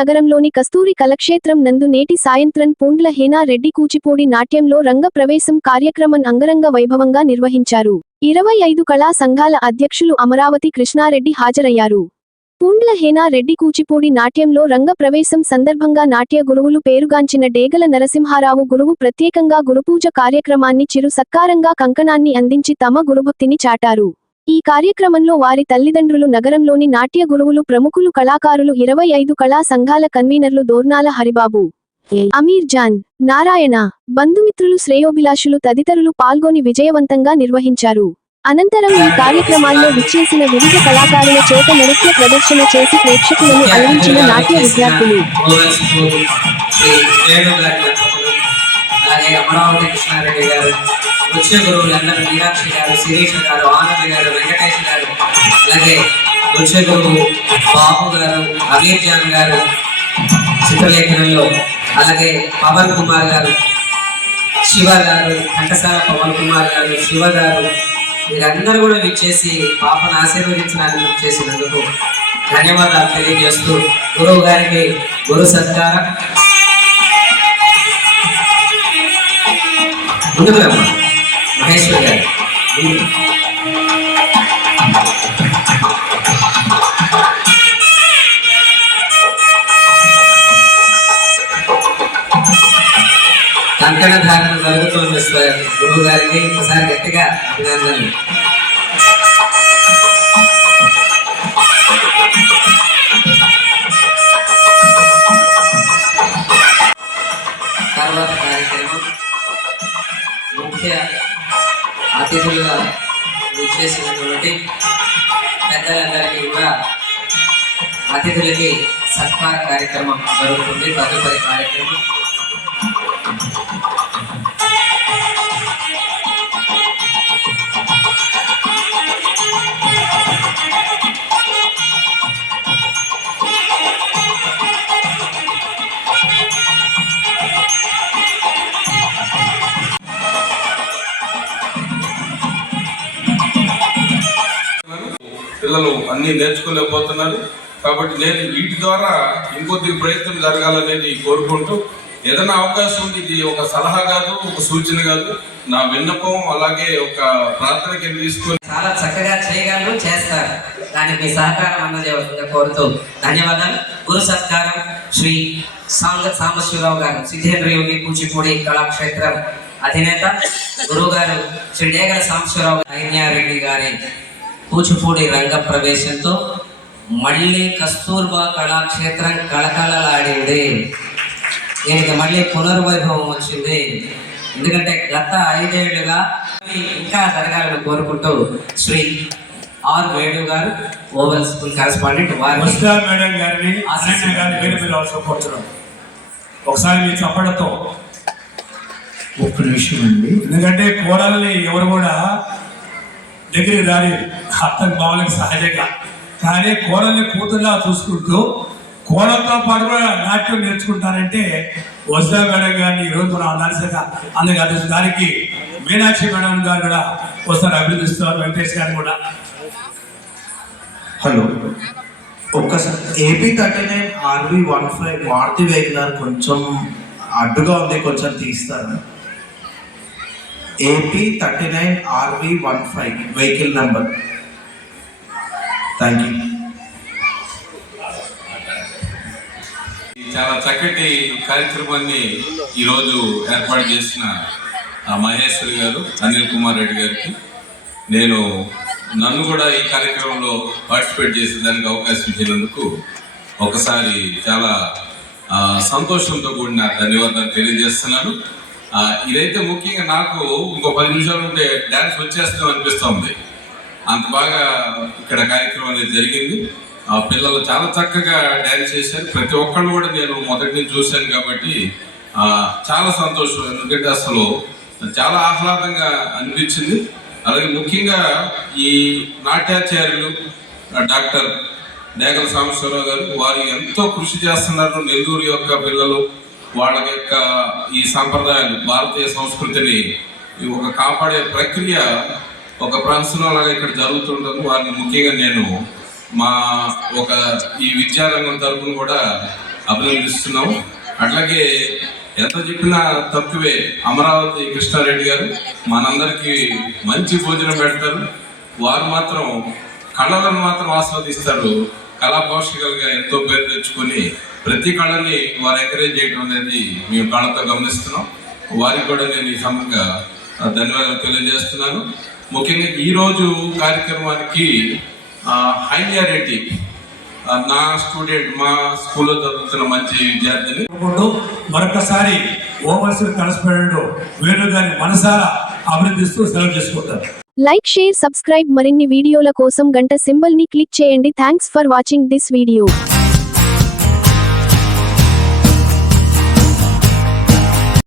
నగరంలోని కస్తూరి కళాక్షేత్రం నందు నేటి సాయంత్రం పూండ్ల హేనా రెడ్డి కూచిపూడి నాట్యంలో రంగ ప్రవేశం కార్యక్రమం అంగరంగ వైభవంగా నిర్వహించారు. 25 కళా సంఘాల అధ్యక్షులు అమరావతి కృష్ణారెడ్డి హాజరయ్యారు. పూండ్ల హేనా రెడ్డి కూచిపూడి నాట్యంలో రంగ ప్రవేశం సందర్భంగా నాట్య గురువులు పేరుగాంచిన డేగల నరసింహారావు గురువు ప్రత్యేకంగా గురుపూజ కార్యక్రమాన్ని చిరు సత్కారంగా కంకణాన్ని అందించి తమ గురుభక్తిని చాటారు. ఈ కార్యక్రమంలో వారి తల్లిదండ్రులు, నగరంలోని నాట్య గురువులు, ప్రముఖులు, కళాకారులు, 25 కళా సంఘాల కన్వీనర్లు దోర్నాల హరిబాబు, అమీర్ జాన్, నారాయణ, బంధుమిత్రులు, శ్రేయోభిలాషులు తదితరులు పాల్గొని విజయవంతంగా నిర్వహించారు. అనంతరం ఈ కార్యక్రమాల్లో విచ్చేసిన వివిధ కళాకారుల చేత నృత్య ప్రదర్శన చేసి ప్రేక్షకులను అలరించిన నాట్య విద్యార్థులు అమరావతి కృష్ణారెడ్డి గారు, నృత్య గురువులందరూ మీనాక్షి గారు, శిరీష గారు, ఆనంద్ గారు, వెంకటేష్ గారు, అలాగే నృత్య గురువు బాబు గారు, అమీర్ జాన్ గారు చిత్రలేఖనంలో, అలాగే పవన్ కుమార్ గారు, శివ గారు, ఘంటసాల పవన్ కుమార్ గారు, శివ గారు, వీరందరూ కూడా విచ్చేసి పాపను ఆశీర్వదించడానికి విచ్చేసినందుకు ధన్యవాదాలు తెలియజేస్తూ గురువు గారికి గురు సత్కారం. ముందుకు రమ్మా మహేశ్వర్ గారు. కంకణ ధారణ జరుగుతుంది గురువు గారికి ఒకసారి గట్టిగా అభినందనలు. తర్వాత కార్యక్రమం ముఖ్య అతిథులుగా విచ్చేసినటువంటి పెద్దలందరికీ కూడా అతిథులకి సత్కార కార్యక్రమం జరుగుతుంది. తదుపరి కార్యక్రమం పిల్లలు అన్నీ నేర్చుకోలేకపోతున్నారు. కాబట్టి నేను వీటి ద్వారా ఇంకొద్ది ప్రయత్నం జరగాలనేది కోరుకుంటూ, ఏదైనా అవకాశం ఉంది, ఇది ఒక సలహా కాదు, ఒక సూచన కాదు, నా విన్నపం, అలాగే ఒక ప్రార్థన కింద తీసుకొని చాలా చక్కగా చేయగలరు, చేస్తారు. దానికి మీ సహకారం అందజేయవలసిందిగా కోరుతూ ధన్యవాదాలు. గురు సత్కారం శ్రీ సాంబశివరావు గారు, సిద్ధేంద్ర యోగి కూచిపూడి కళాక్షేత్రం అధినేత గురువు గారు శ్రీ డేగల సాంబశివరావు రెడ్డి గారి కూచిపూడి రంగ ప్రవేశంతో మళ్ళీ కస్తూర్బా కళాక్షేత్రం కళకళలాడింది. దీనికి మళ్ళీ పునర్వైభవం వచ్చింది. ఎందుకంటే గత 5 ఏళ్లుగా ఇంకా జరగాలని కోరుకుంటూ శ్రీ ఆర్ వేణు గారు, ఓవెల్ స్కూల్ కరెస్పాండెంట్, మేడం గారిని ఒకసారి మీ చెప్పడంతో ఒక్క నిమిషం అండి. ఎందుకంటే కోడల్ని ఎవరు కూడా దగ్గరికి రాని అర్థం బావలకి సహజంగా, కానీ కోడల్ని కూతురులా చూసుకుంటూ కోడలతో పాటు కూడా నాట్యం నేర్చుకుంటారంటే వజ్రా మేడం గారిని ఈరోజు మనం నర్సగా అందుకు దానికి మీనాక్షి మేడం గారు కూడా ఒకసారి అభినందిస్తున్నారు. వెంకటేష్ గారు కూడా. హలో, ఒక్కసారి AP39 RV15 మారుతి వెహికల్ కొంచెం అడ్డుగా ఉంది, కొంచెం తీస్తారు. AP39 RV15 vehicle number. Thank you. చాలా చక్కటి కార్యక్రమాన్ని ఈరోజు ఏర్పాటు చేసిన మహేశ్వరి గారు, అనిల్ కుమార్ రెడ్డి గారికి, నన్ను కూడా ఈ కార్యక్రమంలో పార్టిసిపేట్ చేసేదానికి అవకాశం ఇచ్చినందుకు ఒకసారి చాలా సంతోషంతో కూడిన ధన్యవాదాలు తెలియజేస్తున్నాను. ఇదైతే ముఖ్యంగా నాకు ఇంకో 10 నిమిషాలు ఉంటే డ్యాన్స్ వచ్చేస్తాం అనిపిస్తుంది. అంత బాగా ఇక్కడ కార్యక్రమం అనేది జరిగింది. పిల్లలు చాలా చక్కగా డ్యాన్స్ చేశారు. ప్రతి ఒక్కళ్ళు కూడా నేను మొదటి నుంచి చూశాను కాబట్టి చాలా సంతోషం. ఎందుకంటే అసలు చాలా ఆహ్లాదంగా అనిపించింది. అలాగే ముఖ్యంగా ఈ నాట్యాచార్యులు డాక్టర్ డేగల సాంబశివరావు గారు, వారు ఎంతో కృషి చేస్తున్నారు. నెల్లూరు యొక్క పిల్లలు వాళ్ళ యొక్క ఈ సాంప్రదాయాలు, భారతీయ సంస్కృతిని ఒక కాపాడే ప్రక్రియ ఒక ప్రహసనం లాగా ఇక్కడ జరుగుతుంటుంది. వారిని ముఖ్యంగా నేను మా ఈ విద్యారంగం తరపున కూడా అభినందిస్తున్నాం. అట్లాగే ఎంత చెప్పినా తక్కువే, అమరావతి కృష్ణారెడ్డి గారు మనందరికీ మంచి భోజనం పెడతారు. వారు మాత్రం కళలను మాత్రం ఆస్వాదిస్తారు. కళా పోషకులుగా ఎంతో పేరు తెచ్చుకొని ప్రతి కళని వారు ఎంకరేజ్ చేయడం అనేది మేము కళతో గమనిస్తున్నాం. వారికి కూడా నేను ఈ సమయంగా ధన్యవాదాలు తెలియజేస్తున్నాను. ముఖ్యంగా ఈరోజు కార్యక్రమానికి హైన్యారెడ్డి నా స్టూడెంట్, మా స్కూల్లో చదువుతున్న మంచి విద్యార్థిని. మరొకసారి ఓవర్సీస్ కరెస్పాండెంట్ వేణు గారి మనసారా అభినందిస్తూ సెలవు చేసుకుంటారు. Like, share, subscribe. మరిన్ని వీడియోల కోసం గంట సింబల్ ని క్లిక్ చేయండి. Thanks for watching this video.